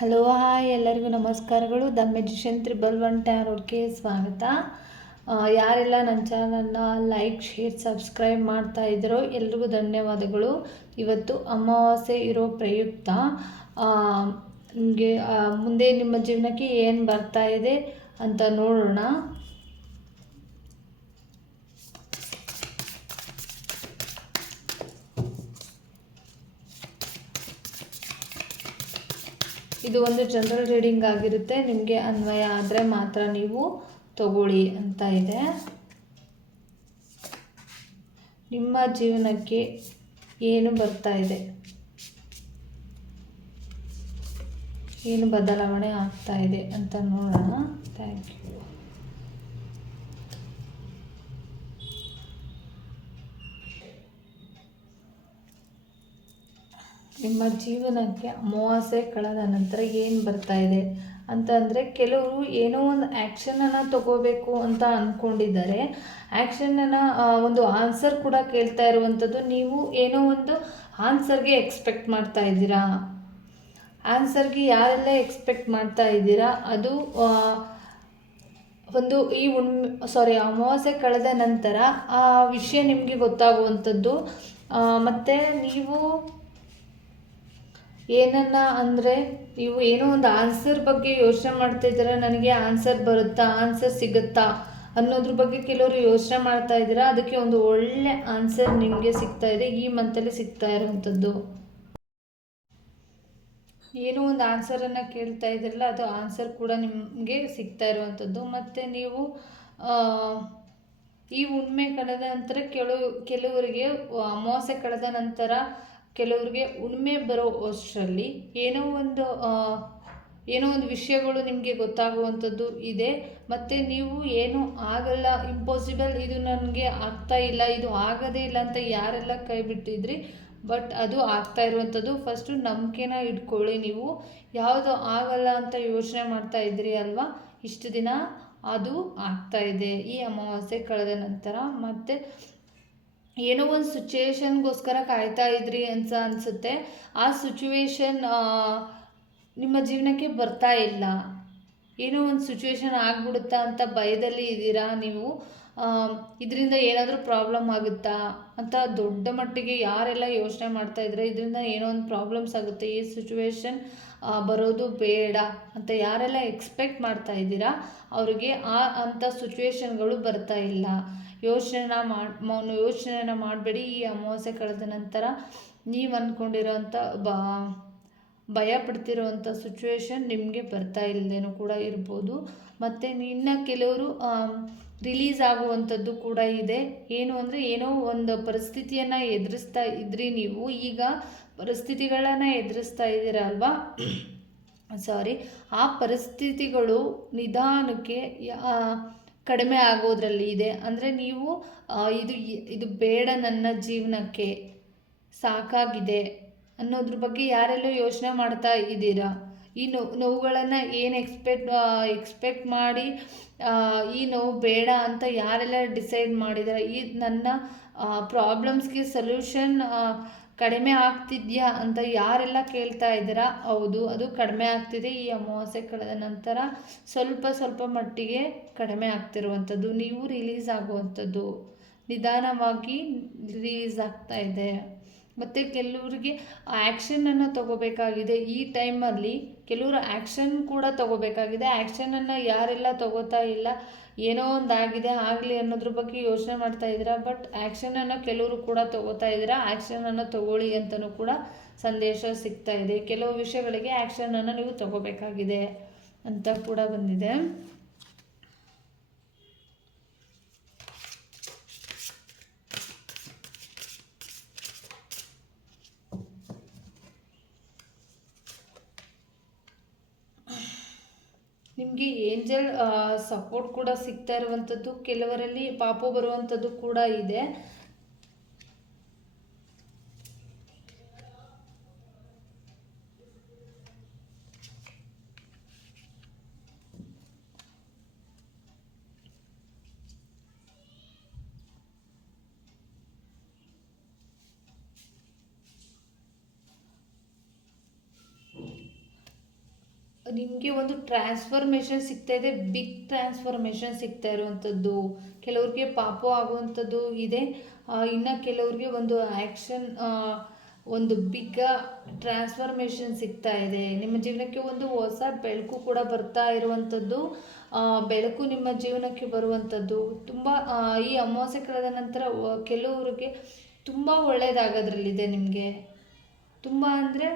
Hello, hi ಎಲ್ಲರಿಗೂ ನಮಸ್ಕಾರಗಳು. The magician triple one ಟ್ಯಾರೋಡ್ಗೆ ಸ್ವಾಗತ. ಯಾರೆಲ್ಲ ನನ್ನ ಚಾನಲ್ನ ಲೈಕ್, ಶೇರ್, ಸಬ್ಸ್ಕ್ರೈಬ್ ಮಾಡ್ತಾ ಇದ್ದೀರೋ ಎಲ್ರಿಗೂ ಧನ್ಯವಾದಗಳು. ಇವತ್ತು ಅಮಾವಾಸ್ಯೆ ಇರೋ ಪ್ರಯುಕ್ತ. ನಿಮಗೆ ಮುಂದೆ ನಿಮ್ಮ ಜೀವನಕ್ಕೆ ಏನು ಬರ್ತಾ ಇದೆ ಅಂತ ನೋಡೋಣ. ಇದು ಒಂದು ಜನರಲ್ ರೀಡಿಂಗ್ ಆಗಿರುತ್ತೆ. ನಿಮಗೆ ಅನ್ವಯ ಆದರೆ ಮಾತ್ರ ನೀವು ತಗೊಳ್ಳಿ ಅಂತ ಇದೆ. ನಿಮ್ಮ ಜೀವನಕ್ಕೆ ಏನು ಬರ್ತಾ ಇದೆ? ಏನು ಬದಲಾವಣೆ ಆಗ್ತಾ ಇದೆ ಅಂತ ನೋಡೋಣ. ಥ್ಯಾಂಕ್ ಯು ನಿಮ್ಮ ಜೀವನಕ್ಕೆ ಅಮಾವಾಸ್ಯೆ ಕಳೆದ ನಂತರ ಏನು ಬರ್ತಾ ಇದೆ? ಅಂತ ಅಂದರೆ ಕೆಲವರು ಏನೋ ಒಂದು ಆ್ಯಕ್ಷನನ್ನು ತಗೋಬೇಕು ಅಂತ ಅಂದ್ಕೊಂಡಿದ್ದಾರೆ ಆ್ಯಕ್ಷನನ್ನು ಒಂದು ಆನ್ಸರ್ ಕೂಡ ಕೇಳ್ತಾ ಇರುವಂಥದ್ದು ನೀವು ಏನೋ ಒಂದು ಆನ್ಸರ್ಗೆ ಎಕ್ಸ್ಪೆಕ್ಟ್ ಮಾಡ್ತಾ ಇದ್ದೀರಾ? ಆನ್ಸರ್ಗೆ ಯಾರೆಲ್ಲ ಎಕ್ಸ್ಪೆಕ್ಟ್ ಮಾಡ್ತಾ ಇದ್ದೀರಾ? ಅದು ಒಂದು ಈ ಹುಣ್ಮೆ ಸಾರಿ ಅಮಾವಾಸ್ಯೆ ಕಳೆದ ನಂತರ ಆ ವಿಷಯ ನಿಮಗೆ ಗೊತ್ತಾಗುವಂಥದ್ದು ಮತ್ತೆ ನೀವು ಏನನ್ನ ಅಂದರೆ ನೀವು ಏನೋ ಒಂದು ಆನ್ಸರ್ ಬಗ್ಗೆ ಯೋಚನೆ ಮಾಡ್ತಾ ಇದ್ದೀರಾ ನನಗೆ ಆನ್ಸರ್ ಬರುತ್ತಾ ಆನ್ಸರ್ ಸಿಗುತ್ತಾ ಅನ್ನೋದ್ರ ಬಗ್ಗೆ ಕೆಲವರು ಯೋಚನೆ ಮಾಡ್ತಾ ಇದ್ದೀರಾ ಅದಕ್ಕೆ ಒಂದು ಒಳ್ಳೆ ಆನ್ಸರ್ ನಿಮಗೆ ಸಿಗ್ತಾ ಇದೆ, ಈ ಮಂತಲ್ಲಿ ಸಿಗ್ತಾ ಇರುವಂಥದ್ದು. ಏನೋ ಒಂದು ಆನ್ಸರನ್ನು ಕೇಳ್ತಾ ಇದ್ರಲ್ಲ, ಅದು ಆನ್ಸರ್ ಕೂಡ ನಿಮಗೆ ಸಿಗ್ತಾ ಇರುವಂಥದ್ದು. ಮತ್ತು ನೀವು ಈ ಉಣ್ಮೆ ಕಳೆದ ನಂತರ ಕೆಲವು, ಕೆಲವರಿಗೆ ಅಮಾವಾಸ್ಯೆ ಕಳೆದ ನಂತರ ಕೆಲವರಿಗೆ ಉಣ್ಮೆ ಬರೋ ಅಷ್ಟರಲ್ಲಿ ಏನೋ ಒಂದು ಏನೋ ಒಂದು ವಿಷಯಗಳು ನಿಮಗೆ ಗೊತ್ತಾಗುವಂಥದ್ದು ಇದೆ. ಮತ್ತು ನೀವು ಏನು ಆಗಲ್ಲ ಇಂಪಾಸಿಬಲ್ ಇದು ನನಗೆ ಆಗ್ತಾ ಇಲ್ಲ, ಇದು ಆಗೋದೇ ಇಲ್ಲ ಅಂತ ಯಾರೆಲ್ಲ ಕೈ ಬಿಟ್ಟಿದ್ರಿ, ಬಟ್ ಅದು ಆಗ್ತಾ ಇರುವಂಥದ್ದು. ಫಸ್ಟು ನಂಬಿಕೆನ ಇಟ್ಕೊಳ್ಳಿ ನೀವು. ಯಾವುದು ಆಗಲ್ಲ ಅಂತ ಯೋಚನೆ ಮಾಡ್ತಾ ಇದ್ರಿ ಅಲ್ವಾ? ಇಷ್ಟು ದಿನ ಅದು ಆಗ್ತಾ ಇದೆ ಈ ಅಮಾವಾಸ್ಯೆ ಕಳೆದ ನಂತರ. ಮತ್ತು ಏನೋ ಒಂದು ಸಿಚುವೇಶನ್ಗೋಸ್ಕರ ಕಾಯ್ತಾ ಇದ್ರಿ ಅಂತ ಅನಿಸುತ್ತೆ. ಆ ಸಿಚುವೇಶನ್ ನಿಮ್ಮ ಜೀವನಕ್ಕೆ ಬರ್ತಾ ಇಲ್ಲ. ಏನೋ ಒಂದು ಸಿಚುವೇಶನ್ ಆಗ್ಬಿಡುತ್ತಾ ಅಂತ ಭಯದಲ್ಲಿ ಇದ್ದೀರಾ ನೀವು? ಇದರಿಂದ ಏನಾದರೂ ಪ್ರಾಬ್ಲಮ್ ಆಗುತ್ತಾ? ಅಂತ ದೊಡ್ಡ ಮಟ್ಟಿಗೆ ಯಾರೆಲ್ಲ ಯೋಚನೆ ಮಾಡ್ತಾ ಇದ್ರೆ, ಇದರಿಂದ ಏನೋ ಒಂದು ಪ್ರಾಬ್ಲಮ್ಸ್ ಆಗುತ್ತೆ. ಈ ಸಿಚುವೇಶನ್ ಬರೋದು ಬೇಡ ಅಂತ ಯಾರೆಲ್ಲ ಎಕ್ಸ್ಪೆಕ್ಟ್ ಮಾಡ್ತಾ ಇದ್ದೀರಾ, ಅವರಿಗೆ ಆ ಅಂಥ ಸಿಚುವೇಶನ್ಗಳು ಬರ್ತಾ ಇಲ್ಲ. ಯೋಚನೆನ ಮಾಡಿ ಯೋಚನೆನ ಮಾಡಬೇಡಿ, ಈ ಅಮಾವಾಸ್ಯೆ ಕಳೆದ ನಂತರ ನೀವು ಅಂದ್ಕೊಂಡಿರೋಂಥ ಬ, ಭಯ ಪಡ್ತಿರೋವಂಥ ಸಿಚುವೇಶನ್ ನಿಮಗೆ ಬರ್ತಾ ಇಲ್ಲದೇನೂ ಕೂಡ ಇರ್ಬೋದು. ಮತ್ತು ಇನ್ನು ಕೆಲವರು ರಿಲೀಸ್ ಆಗುವಂಥದ್ದು ಕೂಡ ಇದೆ. ಏನು ಅಂದರೆ ಏನೋ ಒಂದು ಪರಿಸ್ಥಿತಿಯನ್ನು ಎದುರಿಸ್ತಾ ಇದ್ರಿ ನೀವು, ಈಗ ಪರಿಸ್ಥಿತಿಗಳನ್ನು ಎದುರಿಸ್ತಾ ಇದ್ದೀರ ಅಲ್ವಾ? ಸಾರಿ ಆ ಪರಿಸ್ಥಿತಿಗಳು ನಿಧಾನಕ್ಕೆ ಕಡಿಮೆ ಆಗೋದ್ರಲ್ಲಿ ಇದೆ. ಅಂದರೆ ನೀವು ಇದು ಇದು ಬೇಡ ನನ್ನ ಜೀವನಕ್ಕೆ ಸಾಕಾಗಿದೆ ಅನ್ನೋದ್ರ ಬಗ್ಗೆ ಯಾರೆಲ್ಲೋ ಯೋಚನೆ ಮಾಡ್ತಾ ಇದ್ದೀರಾ? ಈ ನೋವು ನೋವುಗಳನ್ನು ಏನು ಎಕ್ಸ್ಪೆಕ್ಟ್ ಎಕ್ಸ್ಪೆಕ್ಟ್ ಮಾಡಿ ಈ ನೋವು ಬೇಡ ಅಂತ ಯಾರೆಲ್ಲ ಡಿಸೈಡ್ ಮಾಡಿದ್ದಾರೆ ಈ ನನ್ನ ಪ್ರಾಬ್ಲಮ್ಸ್ಗೆ ಸೊಲ್ಯೂಷನ್ ಕಡಿಮೆ ಆಗ್ತಿದ್ಯಾ ಅಂತ ಯಾರೆಲ್ಲ ಕೇಳ್ತಾ ಇದ್ದೀರಾ? ಹೌದು, ಅದು ಕಡಿಮೆ ಆಗ್ತಿದೆ. ಈ ಅಮಾವಾಸ್ಯೆ ಕಳೆದ ನಂತರ ಸ್ವಲ್ಪ ಸ್ವಲ್ಪ ಮಟ್ಟಿಗೆ ಕಡಿಮೆ ಆಗ್ತಿರುವಂಥದ್ದು. ನೀವು ರಿಲೀಸ್ ಆಗುವಂಥದ್ದು. ನಿಧಾನವಾಗಿ ರಿಲೀಸ್ ಆಗ್ತಾ ಇದೆ. ಮತ್ತು ಕೆಲವರಿಗೆ ಆ್ಯಕ್ಷನನ್ನು ತಗೋಬೇಕಾಗಿದೆ. ಈ ಟೈಮಲ್ಲಿ ಕೆಲವರು ಆ್ಯಕ್ಷನ್ ಕೂಡ ತಗೋಬೇಕಾಗಿದೆ. ಆ್ಯಕ್ಷನನ್ನು ಯಾರೆಲ್ಲ ತಗೋತಾ ಇಲ್ಲ, ಏನೋ ಒಂದು ಆಗಿದೆ ಆಗಲಿ ಅನ್ನೋದ್ರ ಬಗ್ಗೆ ಯೋಚನೆ ಮಾಡ್ತಾ ಇದ್ದೀರಾ? ಬಟ್ ಆ್ಯಕ್ಷನನ್ನು ಕೆಲವರು ಕೂಡ ತಗೋತಾ ಇದ್ದೀರಾ? ಆ್ಯಕ್ಷನನ್ನು ತಗೊಳ್ಳಿ ಅಂತಲೂ ಕೂಡ ಸಂದೇಶ ಸಿಗ್ತಾ ಇದೆ. ಕೆಲವು ವಿಷಯಗಳಿಗೆ ಆ್ಯಕ್ಷನನ್ನು ನೀವು ತಗೋಬೇಕಾಗಿದೆ ಅಂತ ಕೂಡ ಬಂದಿದೆ ನಿಮಗೆ ಏಂಜಲ್ ಸಪೋರ್ಟ್ ಕೂಡ ಸಿಗ್ತಾ ಇರುವಂಥದ್ದು. ಕೆಲವರಲ್ಲಿ ಪಾಪ ಬರುವಂಥದ್ದು ಕೂಡ ಇದೆ. ನಿಮಗೆ ಒಂದು ಟ್ರಾನ್ಸ್ಫಾರ್ಮೇಷನ್ ಸಿಗ್ತಾ ಇದೆ ಬಿಗ್ ಟ್ರಾನ್ಸ್ಫಾರ್ಮೇಷನ್ ಸಿಗ್ತಾ ಇರುವಂಥದ್ದು ಕೆಲವ್ರಿಗೆ ಪಾಪ ಆಗುವಂಥದ್ದು ಇದೆ. ಇನ್ನು ಕೆಲವ್ರಿಗೆ ಒಂದು ಆ್ಯಕ್ಷನ್ ಒಂದು ಬಿಗ್ಗ ಟ್ರಾನ್ಸ್ಫಾರ್ಮೇಷನ್ ಸಿಗ್ತಾ ಇದೆ. ನಿಮ್ಮ ಜೀವನಕ್ಕೆ ಒಂದು ಹೊಸ ಬೆಳಕು ಕೂಡ ಬರ್ತಾ ಇರುವಂಥದ್ದು ಬೆಳಕು ನಿಮ್ಮ ಜೀವನಕ್ಕೆ ಬರುವಂಥದ್ದು ತುಂಬ ಈ ಅಮಾವಾಸ್ಯೆ ಕಳೆದ ನಂತರ ಕೆಲವ್ರಿಗೆ ತುಂಬ ಒಳ್ಳೆಯದಾಗೋದ್ರಲ್ಲಿದೆ ನಿಮಗೆ. ತುಂಬ ಅಂದರೆ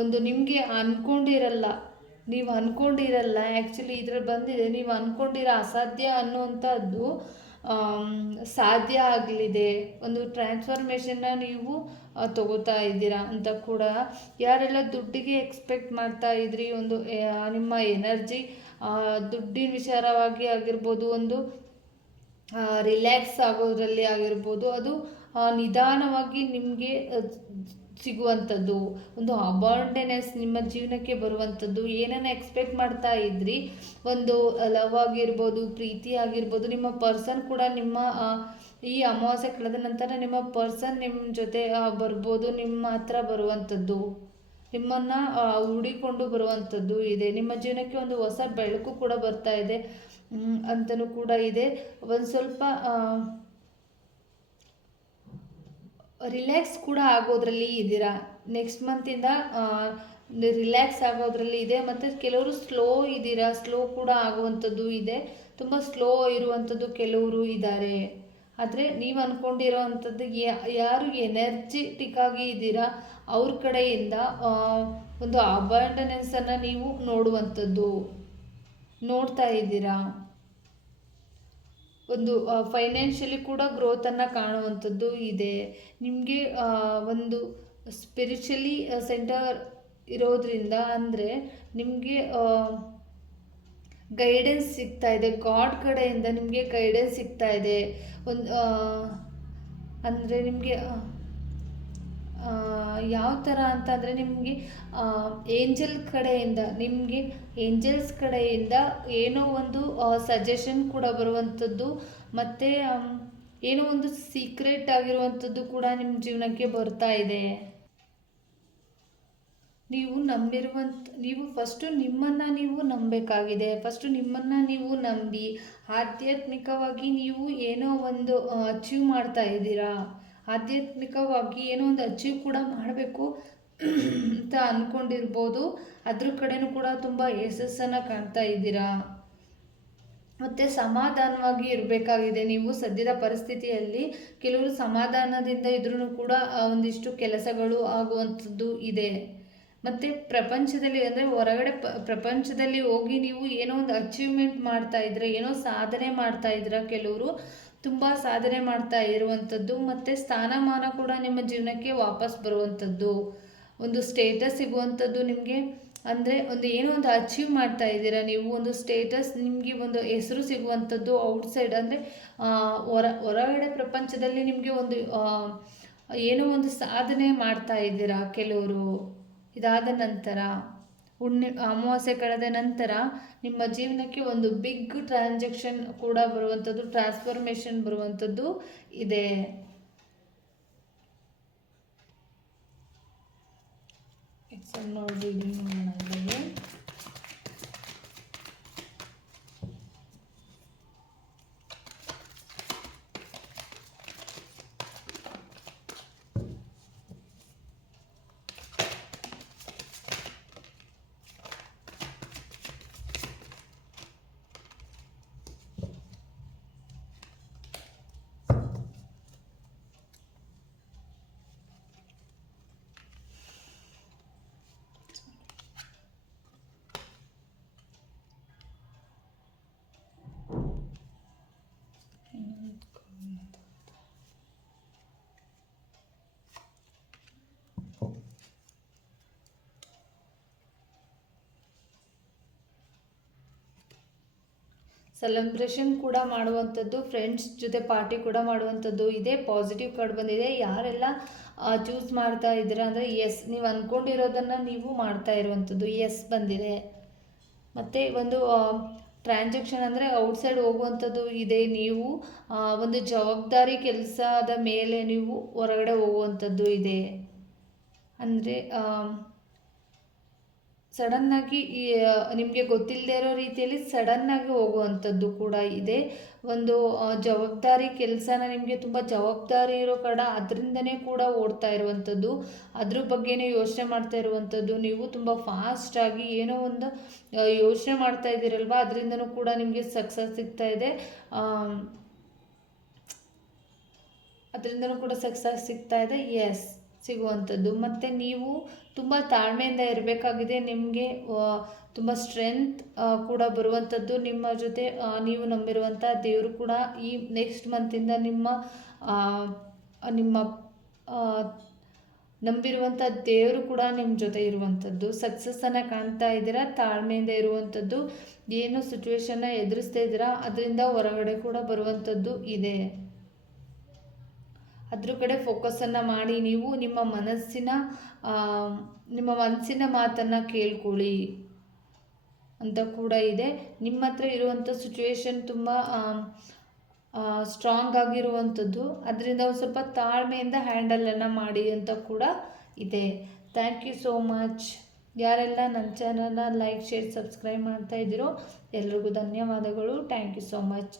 ಒಂದು ನಿಮಗೆ ಅಂದ್ಕೊಂಡಿರಲ್ಲ ನೀವು ಅಂದ್ಕೊಂಡಿರಲ್ಲ ಆ್ಯಕ್ಚುಲಿ ಇದ್ರಲ್ಲಿ ಬಂದಿದೆ, ನೀವು ಅಂದ್ಕೊಂಡಿರೋ ಅಸಾಧ್ಯ ಅನ್ನುವಂಥದ್ದು ಸಾಧ್ಯ ಆಗಲಿದೆ. ಒಂದು ಟ್ರಾನ್ಸ್ಫಾರ್ಮೇಷನ್ನ ನೀವು ತಗೋತಾ ಇದ್ದೀರಾ ಅಂತ ಕೂಡ ಯಾರೆಲ್ಲ ದುಡ್ಡಿಗೆ ಎಕ್ಸ್ಪೆಕ್ಟ್ ಮಾಡ್ತಾ ಇದ್ರಿ, ಒಂದು ನಿಮ್ಮ ಎನರ್ಜಿ ದುಡ್ಡಿನ ವಿಚಾರವಾಗಿ ಆಗಿರ್ಬೋದು, ಒಂದು ರಿಲ್ಯಾಕ್ಸ್ ಆಗೋದ್ರಲ್ಲಿ ಆಗಿರ್ಬೋದು, ಅದು ನಿಧಾನವಾಗಿ ನಿಮಗೆ ಸಿಗುವಂಥದ್ದು, ಒಂದು ಅಬಾಂಡೆನೆಸ್ ನಿಮ್ಮ ಜೀವನಕ್ಕೆ ಬರುವಂಥದ್ದು, ಏನನ್ನ ಎಕ್ಸ್ಪೆಕ್ಟ್ ಮಾಡ್ತಾ ಇದ್ರಿ, ಒಂದು ಲವ್ ಆಗಿರ್ಬೋದು ಪ್ರೀತಿ ಆಗಿರ್ಬೋದು ನಿಮ್ಮ ಪರ್ಸನ್ ಕೂಡ ನಿಮ್ಮ ಈ ಅಮಾವಾಸ್ಯೆ ಕಳೆದ ನಂತರ ನಿಮ್ಮ ಪರ್ಸನ್ ನಿಮ್ಮ ಜೊತೆ ಬರ್ಬೋದು, ನಿಮ್ಮ ಹತ್ರ ಬರುವಂಥದ್ದು, ನಿಮ್ಮನ್ನು ಹುಡಿಕೊಂಡು ಬರುವಂಥದ್ದು ಇದೆ. ನಿಮ್ಮ ಜೀವನಕ್ಕೆ ಒಂದು ಹೊಸ ಬೆಳಕು ಕೂಡ ಬರ್ತಾ ಇದೆ ಅಂತಲೂ ಕೂಡ ಇದೆ. ಒಂದು ಸ್ವಲ್ಪ ರಿಲ್ಯಾಕ್ಸ್ ಕೂಡ ಆಗೋದ್ರಲ್ಲಿ ಇದ್ದೀರಾ? ನೆಕ್ಸ್ಟ್ ಮಂತಿಂದ ರಿಲ್ಯಾಕ್ಸ್ ಆಗೋದ್ರಲ್ಲಿ ಇದೆ, ಮತ್ತು ಕೆಲವರು ಸ್ಲೋ ಇದ್ದೀರಾ? ಸ್ಲೋ ಕೂಡ ಆಗುವಂಥದ್ದು ಇದೆ. ತುಂಬ ಸ್ಲೋ ಇರುವಂಥದ್ದು ಕೆಲವರು ಇದ್ದಾರೆ. ಆದರೆ ನೀವು ಅಂದ್ಕೊಂಡಿರೋ ಅಂಥದ್ದು ಯಾರು ಎನರ್ಜಿಟಿಕ್ ಆಗಿ ಇದ್ದೀರಾ? ಅವ್ರ ಕಡೆಯಿಂದ ಒಂದು ಅಬಂಡನೆನ್ಸನ್ನು ನೀವು ನೋಡುವಂಥದ್ದು. ನೋಡ್ತಾ ಇದ್ದೀರಾ? ಒಂದು ಫೈನಾನ್ಷಿಯಲಿ ಕೂಡ ಗ್ರೋತನ್ನು ಕಾಣುವಂಥದ್ದು ಇದೆ. ನಿಮಗೆ ಒಂದು ಸ್ಪಿರಿಚುಲಿ ಸೆಂಟರ್ ಇರೋದ್ರಿಂದ ಅಂದರೆ ನಿಮಗೆ ಗೈಡೆನ್ಸ್ ಸಿಗ್ತಾ ಇದೆ. ಗಾಡ್ ಕಡೆಯಿಂದ ನಿಮಗೆ ಗೈಡೆನ್ಸ್ ಸಿಗ್ತಾ ಇದೆ. ಒಂದು ಅಂದರೆ ನಿಮಗೆ ಯಾವ ಥರ ಅಂತಂದರೆ ನಿಮಗೆ ಏಂಜಲ್ ಕಡೆಯಿಂದ, ನಿಮಗೆ ಏಂಜಲ್ಸ್ ಕಡೆಯಿಂದ ಏನೋ ಒಂದು ಸಜೆಷನ್ ಕೂಡ ಬರುವಂಥದ್ದು ಮತ್ತು ಏನೋ ಒಂದು ಸೀಕ್ರೆಟ್ ಆಗಿರುವಂಥದ್ದು ಕೂಡ ನಿಮ್ಮ ಜೀವನಕ್ಕೆ ಬರ್ತಾ ಇದೆ. ನೀವು ನಂಬಿರುವಂಥ ನೀವು ಫಸ್ಟು ನಿಮ್ಮನ್ನು ನೀವು ನಂಬಬೇಕಾಗಿದೆ. ಫಸ್ಟು ನಿಮ್ಮನ್ನು ನೀವು ನಂಬಿ, ಆಧ್ಯಾತ್ಮಿಕವಾಗಿ ನೀವು ಏನೋ ಒಂದು ಅಚೀವ್ ಮಾಡ್ತಾ ಇದ್ದೀರಾ. ಆಧ್ಯಾತ್ಮಿಕವಾಗಿ ಏನೋ ಒಂದು ಅಚೀವ್ ಕೂಡ ಮಾಡಬೇಕು ಅಂತ ಅಂದ್ಕೊಂಡಿರ್ಬೋದು ಅದ್ರ ಕಡೆನೂ ಕೂಡ ತುಂಬ ಯಶಸ್ಸನ್ನು ಕಾಣ್ತಾ ಇದ್ದೀರಾ? ಮತ್ತು ಸಮಾಧಾನವಾಗಿ ಇರಬೇಕಾಗಿದೆ. ನೀವು ಸದ್ಯದ ಪರಿಸ್ಥಿತಿಯಲ್ಲಿ ಕೆಲವರು ಸಮಾಧಾನದಿಂದ ಇದ್ರೂ ಕೂಡ ಒಂದಿಷ್ಟು ಕೆಲಸಗಳು ಆಗುವಂಥದ್ದು ಇದೆ. ಮತ್ತು ಪ್ರಪಂಚದಲ್ಲಿ ಅಂದರೆ ಹೊರಗಡೆ ಪ, ಪ್ರಪಂಚದಲ್ಲಿ ಹೋಗಿ ನೀವು ಏನೋ ಒಂದು ಅಚೀವ್ಮೆಂಟ್ ಮಾಡ್ತಾ ಇದ್ರೆ, ಏನೋ ಸಾಧನೆ ಮಾಡ್ತಾ ಇದ್ರ ಕೆಲವರು ತುಂಬ ಸಾಧನೆ ಮಾಡ್ತಾ ಇರುವಂಥದ್ದು ಮತ್ತು ಸ್ಥಾನಮಾನ ಕೂಡ ನಿಮ್ಮ ಜೀವನಕ್ಕೆ ವಾಪಸ್ ಬರುವಂಥದ್ದು. ಒಂದು ಸ್ಟೇಟಸ್ ಸಿಗುವಂಥದ್ದು ನಿಮಗೆ. ಅಂದರೆ ಒಂದು ಏನೋ ಒಂದು ಅಚೀವ್ ಮಾಡ್ತಾ ಇದ್ದೀರಾ ನೀವು, ಒಂದು ಸ್ಟೇಟಸ್ ನಿಮಗೆ ಒಂದು ಹೆಸರು ಸಿಗುವಂಥದ್ದು ಔಟ್ಸೈಡ್ ಅಂದರೆ ಹೊರ, ಹೊರಗಡೆ ಪ್ರಪಂಚದಲ್ಲಿ ನಿಮಗೆ ಒಂದು ಏನೋ ಒಂದು ಸಾಧನೆ ಮಾಡ್ತಾ ಇದ್ದೀರಾ ಕೆಲವರು ಇದಾದ ನಂತರ. ಹುಣ್ಣಿ ಅಮಾವಾಸ್ಯೆ ಕಳೆದ ನಂತರ ನಿಮ್ಮ ಜೀವನಕ್ಕೆ ಒಂದು ಬಿಗ್ ಟ್ರಾನ್ಸಾಕ್ಷನ್ ಕೂಡ ಬರುವಂಥದ್ದು ಟ್ರಾನ್ಸ್ಫಾರ್ಮೇಷನ್ ಬರುವಂಥದ್ದು ಇದೆ. ಎಕ್ಸಲ್ ಸೆಲೆಬ್ರೇಷನ್ ಕೂಡ ಮಾಡುವಂಥದ್ದು ಫ್ರೆಂಡ್ಸ್ ಜೊತೆ ಪಾರ್ಟಿ ಕೂಡ ಮಾಡುವಂಥದ್ದು, ಇದೆ ಪಾಸಿಟಿವ್ ಕಾರ್ಡ್ ಬಂದಿದೆ. ಯಾರೆಲ್ಲ ಚೂಸ್ ಮಾಡ್ತಾ ಇದ್ದೀರಾ ಅಂದರೆ ಎಸ್ ನೀವು ಅಂದ್ಕೊಂಡಿರೋದನ್ನು ನೀವು ಮಾಡ್ತಾ ಇರುವಂಥದ್ದು ಎಸ್ ಬಂದಿದೆ. ಮತ್ತು ಒಂದು ಟ್ರಾನ್ಸಾಕ್ಷನ್ ಅಂದರೆ ಔಟ್ಸೈಡ್ ಹೋಗುವಂಥದ್ದು ಇದೆ. ನೀವು ಒಂದು ಜವಾಬ್ದಾರಿ ಕೆಲಸದ ಮೇಲೆ ನೀವು ಹೊರಗಡೆ ಹೋಗುವಂಥದ್ದು ಇದೆ. ಅಂದರೆ ಸಡನ್ನಾಗಿ ಈ ನಿಮಗೆ ಗೊತ್ತಿಲ್ಲದೆ ಇರೋ ರೀತಿಯಲ್ಲಿ ಸಡನ್ನಾಗಿ ಹೋಗುವಂಥದ್ದು ಕೂಡ ಇದೆ. ಒಂದು ಜವಾಬ್ದಾರಿ ಕೆಲಸನ ನಿಮಗೆ ತುಂಬ ಜವಾಬ್ದಾರಿ ಇರೋ ಕಡ ಅದರಿಂದನೇ ಕೂಡ ಓಡ್ತಾ ಇರುವಂಥದ್ದು. ಅದ್ರ ಬಗ್ಗೆನೇ ಯೋಚನೆ ಮಾಡ್ತಾ ಇರುವಂಥದ್ದು. ನೀವು ತುಂಬ ಫಾಸ್ಟಾಗಿ ಏನೋ ಒಂದು ಯೋಚನೆ ಮಾಡ್ತಾ ಇದ್ದೀರಲ್ವ? ಅದರಿಂದನೂ ಕೂಡ ನಿಮಗೆ ಸಕ್ಸಸ್ ಸಿಗ್ತಾ ಇದೆ. ಅದರಿಂದನೂ ಕೂಡ ಸಕ್ಸಸ್ ಸಿಗ್ತಾ ಇದೆ. ಎಸ್ ಸಿಗುವಂಥದ್ದು. ಮತ್ತು ನೀವು ತುಂಬ ತಾಳ್ಮೆಯಿಂದ ಇರಬೇಕಾಗಿದೆ. ನಿಮಗೆ ತುಂಬ ಸ್ಟ್ರೆಂತ್ ಕೂಡ ಬರುವಂಥದ್ದು. ನಿಮ್ಮ ಜೊತೆ ನೀವು ನಂಬಿರುವಂಥ ದೇವರು ಕೂಡ ಈ ನೆಕ್ಸ್ಟ್ ಮಂತಿಂದ ನಿಮ್ಮ ನಿಮ್ಮ ನಂಬಿರುವಂಥ ದೇವರು ಕೂಡ ನಿಮ್ಮ ಜೊತೆ ಇರುವಂಥದ್ದು. ಸಕ್ಸಸ್ಸನ್ನು ಕಾಣ್ತಾ ಇದ್ದೀರಾ? ತಾಳ್ಮೆಯಿಂದ ಇರುವಂಥದ್ದು. ಏನು ಸಿಚುವೇಶನ್ನ ಎದುರಿಸ್ತಾ ಇದ್ದೀರಾ? ಅದರಿಂದ ಹೊರಗಡೆ ಕೂಡ ಬರುವಂಥದ್ದು ಇದೆ. ಅದ್ರ ಕಡೆ ಫೋಕಸನ್ನು ಮಾಡಿ ನೀವು ನಿಮ್ಮ ಮನಸ್ಸಿನ ನಿಮ್ಮ ಮನಸ್ಸಿನ ಮಾತನ್ನು ಕೇಳ್ಕೊಳ್ಳಿ ಅಂತ ಕೂಡ ಇದೆ. ನಿಮ್ಮ ಹತ್ರ ಇರುವಂಥ ಸಿಚುವೇಶನ್ ತುಂಬ ಸ್ಟ್ರಾಂಗ್ ಆಗಿರುವಂಥದ್ದು ಅದರಿಂದ ಒಂದು ಸ್ವಲ್ಪ ತಾಳ್ಮೆಯಿಂದ ಹ್ಯಾಂಡಲನ್ನು ಮಾಡಿ ಅಂತ ಕೂಡ ಇದೆ. ಥ್ಯಾಂಕ್ ಯು ಸೋ ಮಚ್ ಯಾರೆಲ್ಲ ನನ್ನ ಚಾನಲ್ನ ಲೈಕ್ ಶೇರ್ ಸಬ್ಸ್ಕ್ರೈಬ್ ಮಾಡ್ತಾ ಇದ್ದೀರೋ ಎಲ್ರಿಗೂ ಧನ್ಯವಾದಗಳು. Thank you so much